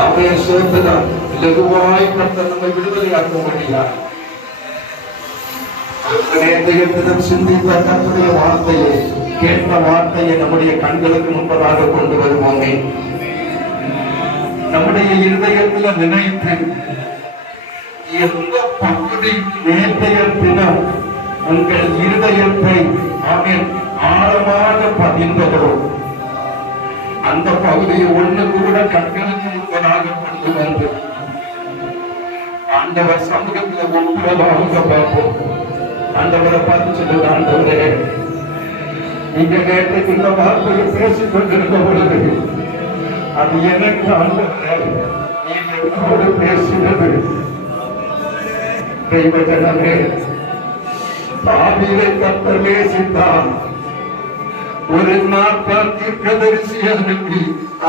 ஆமென். ஸ்தோத்திரம். லகுவாய் கர்த்தர் நம்மை விடுதலையாக்க முடியாது. நேற்றைய தினம் சிந்தித்த கர்த்தருடைய வார்த்தையை, கேட்ட வார்த்தையை நம்முடைய கண்களுக்கு முன்பதாக கொண்டு வருவோமே. நம்முடைய இருதயத்தில் நினைத்து எந்த பகுதி நேற்றைய தினம் உங்கள் இருதயத்தை ஆமென் ஆழமாக பதிந்ததோ அந்த பகுதியை ஒண்ணு கூட கண்களுக்கு முன்பதாக கொண்டு வந்து ஆண்டவர் சமூகத்தில் ஒப்புரவாக பார்ப்போம். ஆண்டவரை பார்த்து சொல்லுங்க, ஆண்டவரே நீங்க நேற்று இந்த வார்த்தையை பேசிக் கொண்டிருந்த பொழுது அது எனக்கு ஆண்டவரே நீங்க என்னோடு பேசினது தெய்வஜனமே. ஆவியை கர்த்தர் நேசித்தார். ஒரு நாட்கள் தீர்க்கதரிசி அனுப்பி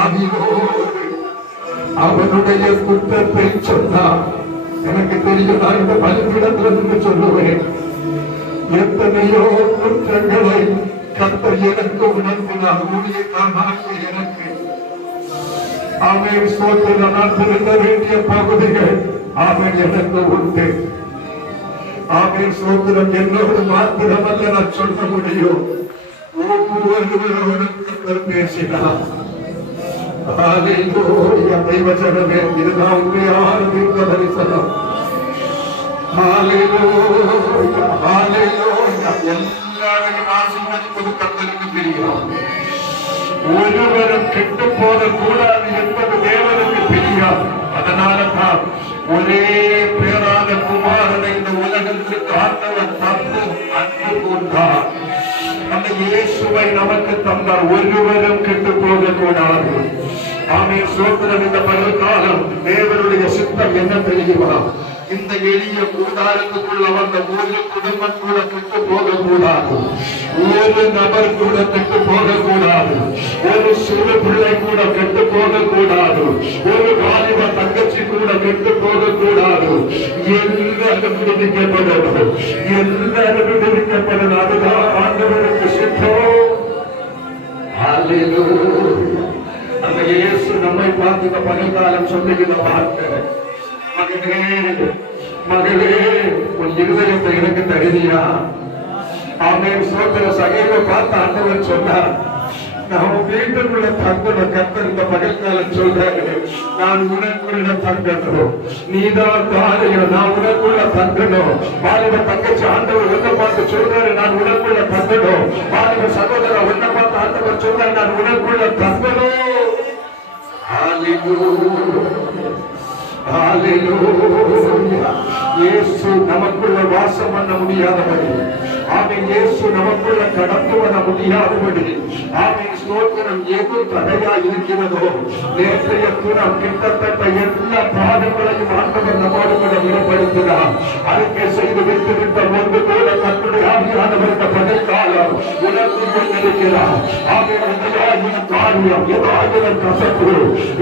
ஆவியோடு அவனுடைய குற்றத்தை சொன்னார். எனக்கு தெரியும், நான் இந்த பலிபீடத்திலிருந்து சொல்லுவேன், எத்தனையோ குற்றங்களை கர்த்தர் எனக்கு உணர்த்தினார். ஊழியக்காரனாகிய எனக்கு ஆமென் ஸ்தோத்திரம். நான் திருந்த வேண்டிய பகுதிகள் ஆமென் எனக்கு உண்டு. ஆமென் ஸ்தோத்திரம். என்னோடு மாத்திரமல்ல நான் சொல்ல முடியும், ஒவ்வொருவரோடு கர்த்தர் பேசினார். ஹல்லேலூயா. தெய்வஜனமே, இதுதான் உண்மையான தீர்க்க தரிசனம். ஹல்லேலூயா, ஹல்லேலூயா. எல்லாரையும் ஆசீர்வதிப்பது கர்த்தருக்கு தெரியும். ஒருவரும் கெட்டு போக கூடாது என்பது தேவனுக்கு தெரியும். அதனால தான் ஒரே பேரான குமாரனை இந்த உலகத்திற்கு ஆண்டவர் தந்து அன்பு கூர்ந்தார். அந்த இயேசுவை நமக்கு தந்தார். ஒருவரும் கெட்டு போக கூடாது. ஆமென் ஸ்தோத்திரம். இந்த பகல் காலம் தேவனுடைய சித்தம் என்ன தெரியுமா? இந்த எளிய கூடாரத்துக்குள்ள வந்த ஒரு குடும்பம் கூட கெட்டு போக கூடாது. ஒரு நபர் கூட கெட்டு போக கூடாது. ஒரு சிறு பிள்ளை கூட கெட்டு போக கூடாது. ஒரு வாலிப தங்கச்சி கூட கெட்டு போக கூடாது. எல்லாரும் விடுவிக்கப்படணும். எல்லாரும் விடுவிக்கப்படணும். அதுதான் ஆண்டவருக்கு சித்தம். ஹல்லேலூயா. அந்த இயேசு நம்மை பார்த்து இந்த பகல்காலம் சொல்லுகிற வார்த்தை, மகனே மகளே உன் இருதயத்தை எனக்கு தருதியா? ஆமென் ஸ்தோத்திர. சகைவை பார்த்து ஆண்டவர் சொன்னார், நான் வீட்டுக்குள்ள தங்கணும். கர்த்தர் இந்த பகல்காலம் சொல்றாரு, நான் உனக்குள்ள தங்கணும். நீதான் தாரையோ, நான் உனக்குள்ள தங்கணும். வாலிப தங்கச்சி ஆண்டவர் உன்னை பார்த்து சொல்றாரு, நான் உனக்குள்ள தங்கணும். வாலிப சகோதர உன்னை பார்த்து ஆண்டவர் சொல்றாரு, நான் உனக்குள்ள தங்கணும். ஹல்லேலூயா. இயேசு நமக்குள்ள வாசம் பண்ண முடியாதபடி, ஆமென், இயேசு நமக்குள்ள கடந்து வர முடியாதபடி, ஆமென் ஸ்தோத்திரம், எது தடையா இருக்கிறதோ நேற்றைய தினம் கிட்டத்தட்ட எல்லா பாடங்களையும் ஆண்டவர் நம்மோடு கூட ஏற்படுத்தினார். அறிக்கை செய்து விட்டுவிட்ட ஒன்று கூட தன்னுடைய ஆவியானவர் இந்த படைக்காலம் உணர்ந்து கொண்டிருக்கிறார். ஆமென். ஏதாயிரம் காரியம், ஏதாயிரம் கசப்பு,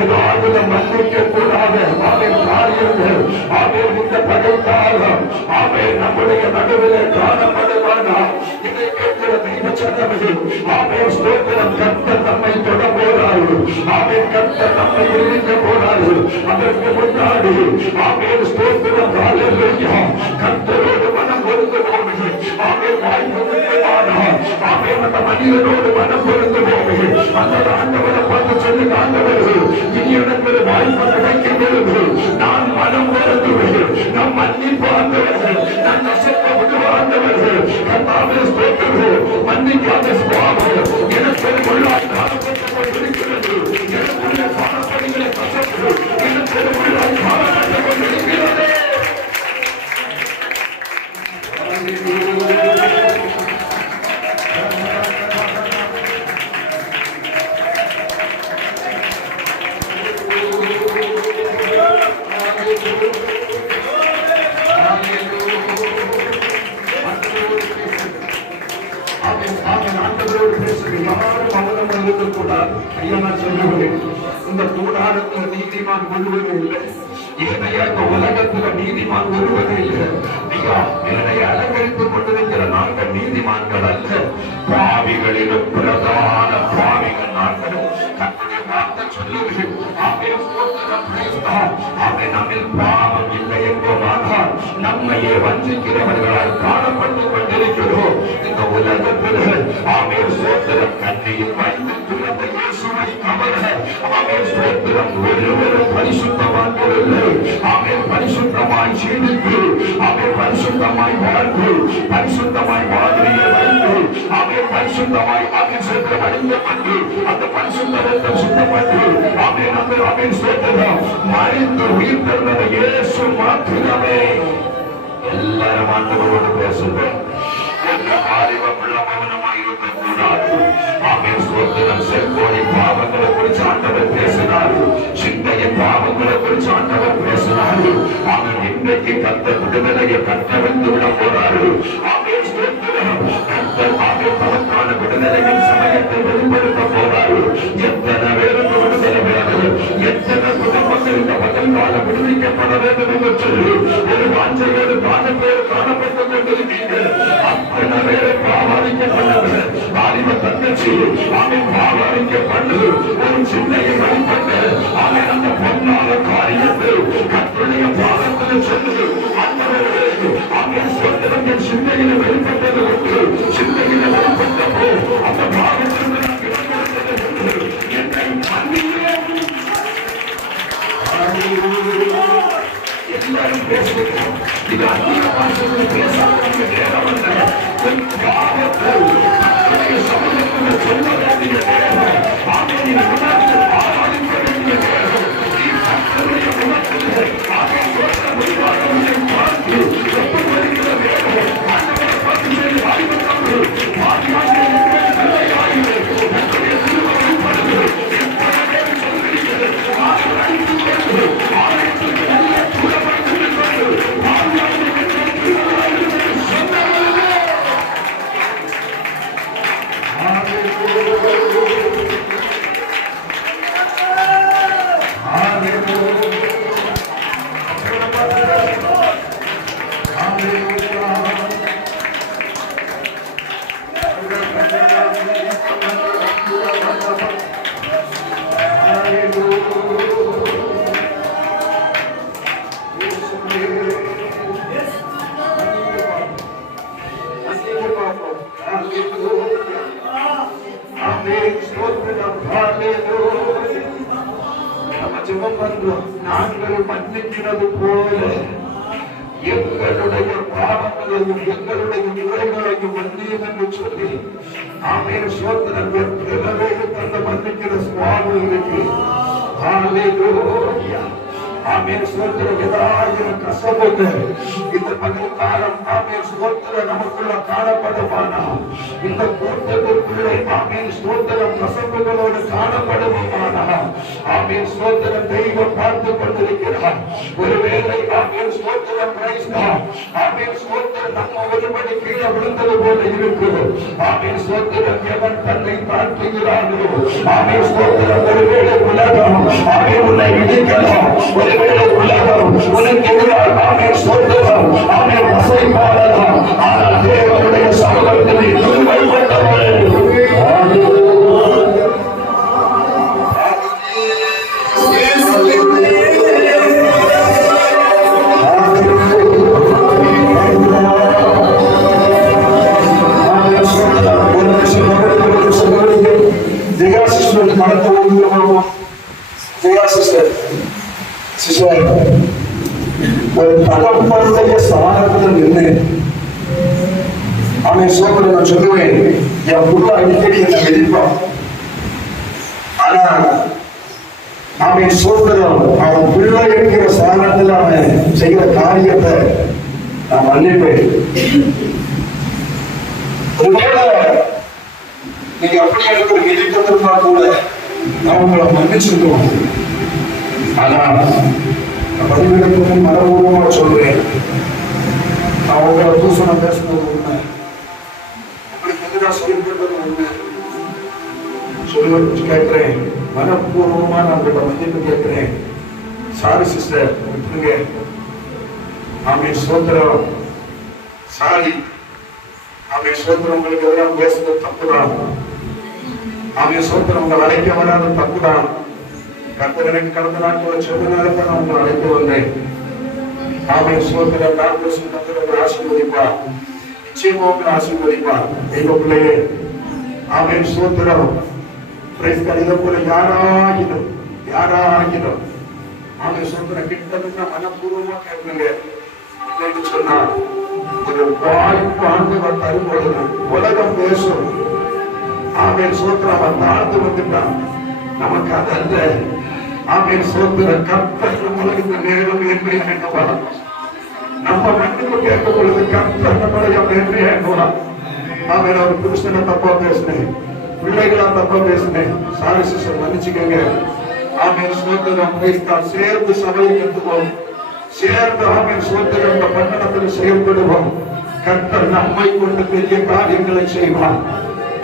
ஏதாயிரம் மன்னிக்க கூடாத ஆமென் காரியங்கள் ஆமென் இந்த படைக்காலம் ஆமென் நம்முடைய நடுவிலே காணப்படுவானால் இதை கேட்கிற தெய்வச்சனவர்கள் ஆமென் ஸ்தோத்திரம், கர்த்தர் நம்மை தொட போறார்கள். ஆமென் கர்த்தர் நம்மை விடுவிக்க போறார்கள். அதற்கு முன்னாடி ஆமென் ஸ்தோத்திரம், ஹல்லேலூயா, கர்த்தரோடு மனம் பொருந்துவோமே. ஆமென் வாய்ப்புள்ளதானால் ஆமென் அந்த மனிதனோடு மனம் பொருந்துவோமே. அந்த ஆண்டவரை பார்த்து சொல்லி, ஆண்டவர்கள் இனி எனக்கு வாய்ப்பு கிடைக்கிறது, நான் மனம் பொருந்துவேன், நான் மன்னிப்பு ஆண்டவர்கள், நான் நசக்க விடுவாண்டவர்கள், கர்த்தாவே ஸ்தோத்திரம், மன்னிக்காத சுபாவம் எனக்கு உள்ளாய் காணப்பட்டுக் கொண்டிருக்கிறது. எனக்குள்ள காணப்படுகிற கசப்பு எனக்கு உள்ளாய் காணப்பட்டுக் கொண்டிருக்கிறது. இந்த கூடாரத்தில் நீதிமான் ஒருவரே இல்லை. ஏனையா இந்த உலகத்துல நீதிமான் ஒருவரே இல்லை. ஐயா, என்னை அலங்கரித்துக் கொண்டிருக்கிற நாங்கள் நீதிமான்கள் அல்ல, பாவிகளிலும் பிரதான பாவிகள் நாங்கள். கர்த்தருடைய வார்த்தை சொல்லுகிறேன். நம்மில் பாவம் இல்லை என்போமானால் நம்மையே வஞ்சிக்கிறவர்களால் காணப்பட்டுக் கொண்டிருக்கிறோம். இந்த உலகத்தில் ஆமென் சோத்திரம் கண்ணியில் வைத்து பிறந்த இயேசுவை தவிர ஆமென் சோத்திரம் ஒருவரு பரிசுத்தவான்கள் இல்லை. ஆமென் பரிசுத்தமாய் ஜீவித்து ஆமென் பரிசுத்தமாய் வாழ்ந்து பரிசுத்தமாய் மாதிரியை வைத்து ஆமென் பரிசுத்தமாய் ஆமென் சோத்திரம் அடைந்து அந்த பரிசுத்த ரத்தம் சுத்தப்பட்டு ஆமென் ஆமென் சோத்திரம் மறித்து உயிர் பெறுகிற இயேசு மாத்திரமே. எல்லாரும் ஆண்டவரோடு பேசுங்கள். செல்போனி பாவங்களை குறித்து ஆண்டவர் பேசினார். சிந்தையின் பாவங்களை குறித்து ஆண்டவர் பேசினார். அவன் இன்றைக்கு கத்த விடுதலையை கட்டவிழ்த்து விட போறாரு. தமக்கான விடுதலையின் சமயத்தை வெளிப்படுத்த போறாரு. எத்தனை பேருக்கு விடுதலை வேணும், எத்தனை குடும்பங்கள் இந்த பகல் கால விடுவிக்கப்பட வேண்டும் என்று சொல்லி ஒரு வாஞ்சையோடு பேர் காணப்பட்டுக் கொண்டிருக்கீர்கள். அத்தனை பேரை பாவாதிக்கப்பட்டவர் வாலிப தங்கச்சி அவன் பாவாதிக்கப்பட்டு ஒரு சிந்தையை வழிபட்டு அவன் அந்த பொன்னால காரியத்தை கத்துடைய பாதத்தில் சென்று அவன் சொல்லுங்க சிந்தையில வெளிப்பட்டது ஒன்று. சிந்தையில வெளிப்பட்டப்போ அந்த பாதத்திற்கு என்னை எல்லாரும் பேசுகிறோம். இது அந்நிய பாஷையில் பேசாத நேரம் அல்ல. சமூகத்தில் சொல்ல வேண்டிய நேரம், ஆமையை உணர்ந்து ஆராதிக்க வேண்டிய நேரம். கர்த்தருடைய முகத்தில் முடிவாக பார்த்து ஒப்பு வருகிற நேரம். ஆண்டவரை பார்த்து மேல் வாய்ப்பு பாதியாக நாங்கள் மன்னிக்கிறது போல எங்களுடைய பாவங்களையும் எங்களுடைய முறைகளையும் மன்னியும் என்று சொல்லி ஆமென் சோத்திரம் தந்த மன்னிக்கிற சுவாமி இருக்கு. ஹல்லேலூயா. ஆமென் சோத்திரம் எதாயிரம் கசப்புகள் இந்த பகல் காலம் ஆமென் சோத்திரம் நமக்குள்ள காணப்படுமானா இந்த கூட்டத்திற்குள்ளே ஆமென் சோத்திரம் கசப்புகளோடு காணப்படுமானா ஆமென் சோத்திரம் தெய்வம் பார்த்து கொண்டிருக்கிறார். ஒருவேளை ஆமென் சோத்திரம் ஆமென் சோத்திரம் நம்ம ஒருபடி கீழே விழுந்தது போல இருக்குது. ஆமென் சோத்திரம் எவன் தன்னை தாழ்த்துகிறானோ ஆமென் சோத்திரம் ஒருவேளை உலகம் ஆமென் உன்னை இடிக்கலாம். ஒருவேளை உலகம் உனக்கு எதிராக ஆமென் சோத்திரம் ஆமென் வசைப்பாடலாம். ஆனால் தேவனுடைய சமூகத்தில் வைப்பட்டவர்கள் ஒரு தகப்பனுடைய ஸ்தானத்தில் நின்று அவன் சோதனை நான் சொல்லுவேன். என் புள்ள அடிக்கடி என்னை வெடிப்பான். ஆனா அவன் சோதனம் அவன் பிள்ளை இருக்கிற ஸ்தானத்தில் அவன் செய்கிற காரியத்தை நான் மன்னிப்பேன். ஒருவேளை நீங்க அப்படி எனக்கு ஒரு எதிர்த்திருந்தா கூட நான் உங்களை மன்னிச்சிருக்கோம். ஆனா பதினெடுப்பு மனப்பூர்வமா சொல்றேன். நான் உங்களை தூசணம் பேசுறது உண்மை, உங்களுக்கு எதிராக செயல்படுறது உண்மை சொல்லி கேட்கிறேன். மனப்பூர்வமா நான் உங்கள்கிட்ட மன்னிப்பு கேட்கிறேன். சாரி சிஸ்டர், விட்டுருங்க. ஆமென் சோத்திரம். சாரி. ஆமென் சோத்திரம். உங்களுக்கு எதிராக பேசுறது தப்புதான். ஆமென் சோத்திரம். உங்களை அழைக்க வராத தப்புதான். கர்த்தர் எனக்கு கடந்த நாட்கள் சொன்னதாக நான் உங்களை அழைத்து வந்தேன். ஆமென். ஸ்தோத்திரம். கர்த்தர் ஆசீர்வதிப்பார், நிச்சயமா உங்களை ஆசீர்வதிப்பார். தெய்வ பிள்ளையே, ஆமென். ஸ்தோத்திரம். இதை போல யாராகிலும் ஆமென். ஸ்தோத்திரம். கிட்டத்தட்ட மனப்பூர்வமா கேட்குங்க என்று சொன்னார். ஒரு வாய்ப்பு ஆண்டவர் தரும் பொழுது உலகம் பேசும். ஆமென். ஸ்தோத்திரம். அவன் தாழ்ந்து வந்துட்டான். நமக்கு அதல்ல. ஆமென். ஸ்தோத்திரம். கர்த்தர் உலகத்தில் நேரம் மேன்மையா கேட்கப்படும். நம்ம மண்ணுக்கு கேட்கும் பொழுது கர்த்தர் நம்மளைய மேன்மையா கேட்கலாம். ஆமென். அவர் புருஷனை தப்பா பேசினேன், பிள்ளைகளா தப்பா பேசினேன், சாரி சிஸ்டர் மன்னிச்சுக்கங்க. ஆமென். ஸ்தோத்திரம். சேர்ந்து சபையில் கட்டுவோம், சேர்ந்து ஆமென். ஸ்தோத்திரம். இந்த பட்டணத்தில் செயல்படுவோம். கர்த்தர் நம்மை கொண்டு பெரிய காரியங்களை செய்வார்.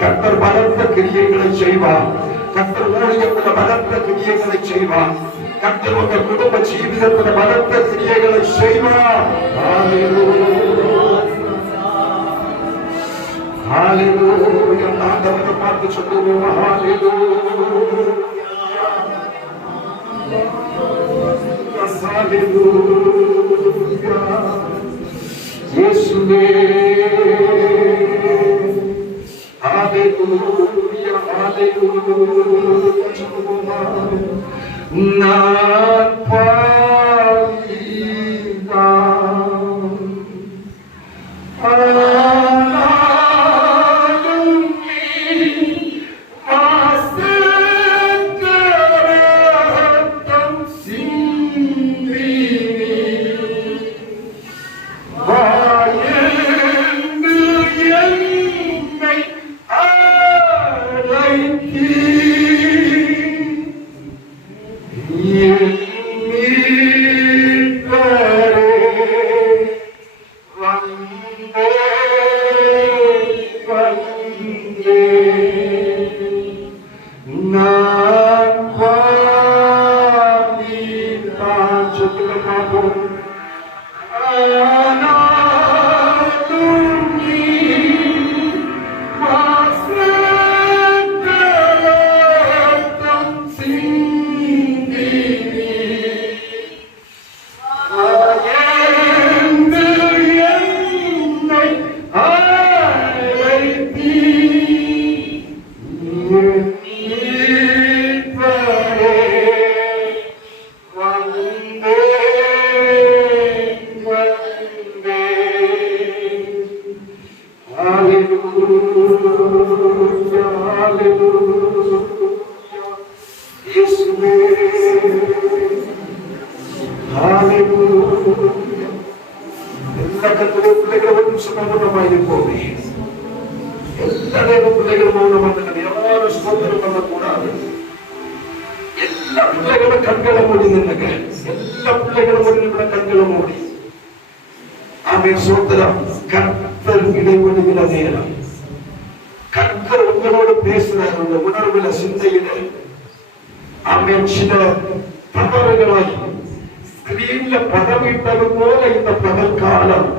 கர்த்தர் பலத்த கிரியைகளை செய்வார். கர்த்தர் ஊழியத்தில் பலத்த கிரியைகளை செய்வார். கர்த்தர் உங்கள் குடும்ப ஜீவிதத்தில் பலத்த கிரியைகளை செய்வார். ஹalleluya. ஆண்டவரை பார்த்து சொல்லுவோம், ஹalleluya, ஹalleluya. இயேசுவே, ஹalleluya, ஹalleluya. நான் பாவிதான், ஆனாலும் நீ வாசகரத்தம் சிந்தி வாயந்து என்னை அழைத்தீ. கர்த்தர் இடைவெளியில நேரம் கர்த்தர் உங்களோடு பேசுறார். உங்க உணர்வுல சிந்தையில ஆமென். சில தவறுகளை ஸ்கிரீன்ல படமிட்டது போல இந்த பகல் காலம்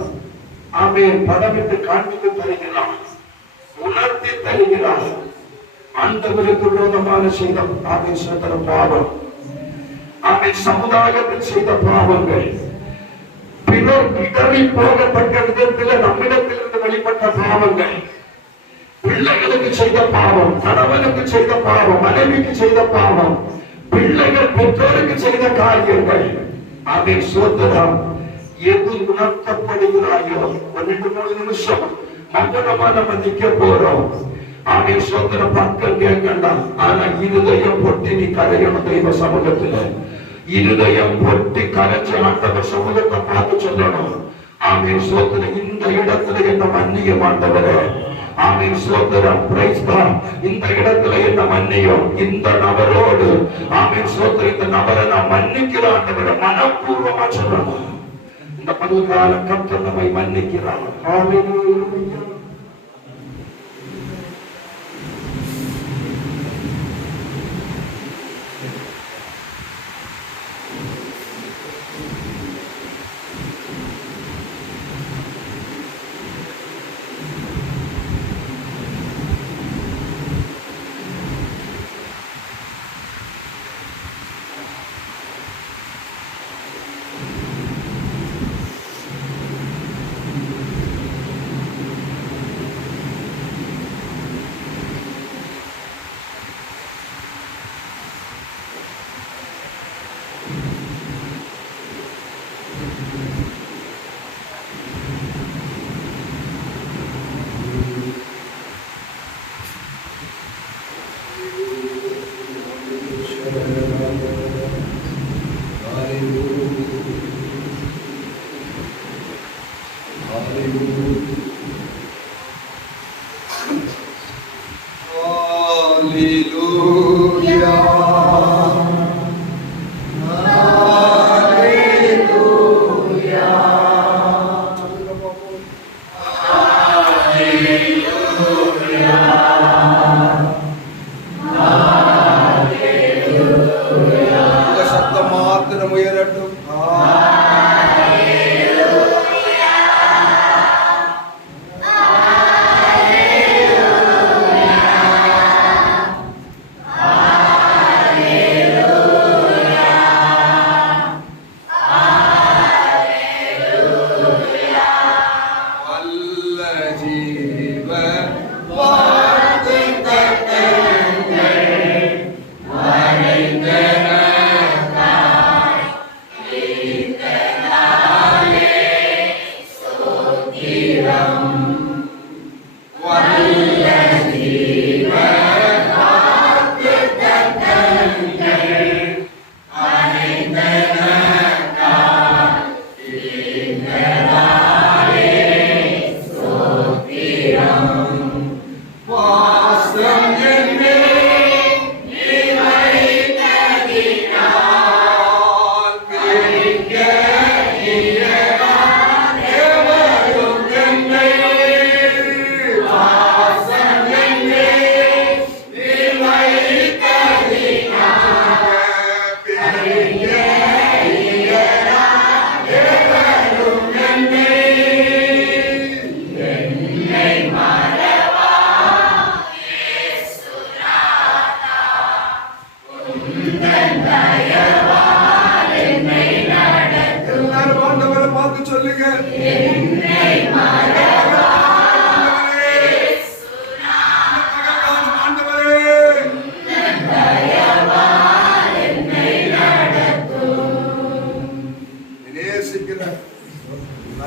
ஆமென் படமிட்டு காண்பித்து தருகிறார், உணர்த்தி தருகிறார். ஆண்டவருக்கு விரோதமான செய்த ஆமென் சகல பாவம், ஆமென் சமுதாயத்தில் செய்த பாவங்கள், பிறர் இடறி போகத்தக்க விதத்தில் நம்மிடத்திலிருந்து வெளிப்பட்ட பாவங்கள், பிள்ளைகளுக்கு செய்த பாவம், கணவனுக்கு செய்த பாவம், மனைவிக்கு செய்த பாவம், பிள்ளைகள் பெற்றோருக்கு செய்த காரியங்கள், அதை சோதனம் எது உணர்த்தப்படுகிறாயோ 2-3 நிமிஷம் மௌனமா நம்ம நிக்க போறோம். ஆமே சோதனம் பக்கம் கேட்கலாம். ஆனா இருதயம் பொட்டி நீ கரையணும் தெய்வ சமூகத்துல. இருதயம் பொட்டி கரைச்சு ஆண்டவர் சமூகத்தை பார்த்து சொல்லணும். ஆமே சோதனம் இந்த இடத்துல என்ன மன்னிய மாட்டவரே. ஆமென் ஸ்தோத்திரம். Praise God. இந்த இடத்துல என்ன மன்னியும். இந்த நபரோடு ஆமென் ஸ்தோத்திரம். இந்த நபரை நான் மன்னிக்கிறேன் ஆண்டவரே மனப்பூர்வமா சொல்லணும். இந்த பகல்கால கர்த்தர் நம்மை மன்னிக்கிறார். ஹalleluya.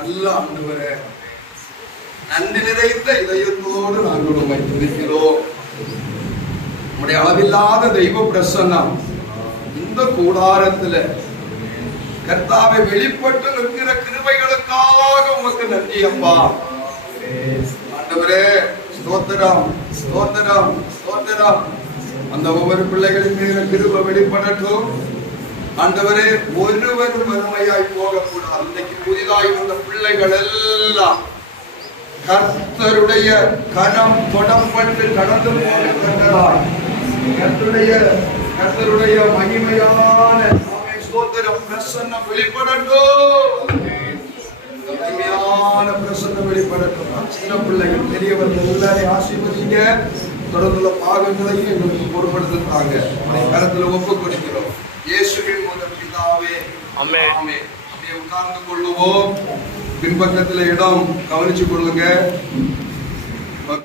நல்ல ஆண்டவரே, நன்றி நிறைந்த இதயத்தோடு நாங்கள் உம்மை துதிக்கிறோம். உம்முடைய அளவில்லாத தெய்வ பிரசன்னம் இந்த கூடாரத்தில் கர்த்தாவை வெளிப்பட்டு நிற்கிற கிருபைகளுக்காக உமக்கு நன்றி அப்பா. ஆண்டவரே, ஸ்தோத்திரம் ஸ்தோத்திரம் ஸ்தோத்திரம். அந்த ஒவ்வொரு பிள்ளைகளின் மீது கிருபை வெளிப்படட்டும் ஆண்டவரே. ஒருவரும் வறுமையாய் போகக்கூடாது. இன்னைக்கு புதிதாய் வந்த பிள்ளைகள் எல்லாம் கர்த்தருடைய கரம் தொடப்பட்டு கடந்து போகிறாய். கர்த்தருடைய மகிமையான ஸ்தோத்திரம் பிரசன்னம் வெளிப்படட்டும். மகிமையான பிரசன்னம் வெளிப்படட்டும். சின்ன பிள்ளைகள் பெரியவர்கள் எல்லாரையும் ஆசீர்வதிங்க. தொடர்ந்துள்ள பாகங்களையும் எங்களுக்கு பொறுப்படுத்துறாங்க. கரத்துல ஒப்பு கொடுக்கிறோம் இயேசுவின் மூலம் பிதாவே, ஆமென். அப்படியே உட்கார்ந்து கொள்ளுவோம். பின்பக்கத்துல இடம் கவனிச்சு கொள்ளுங்க.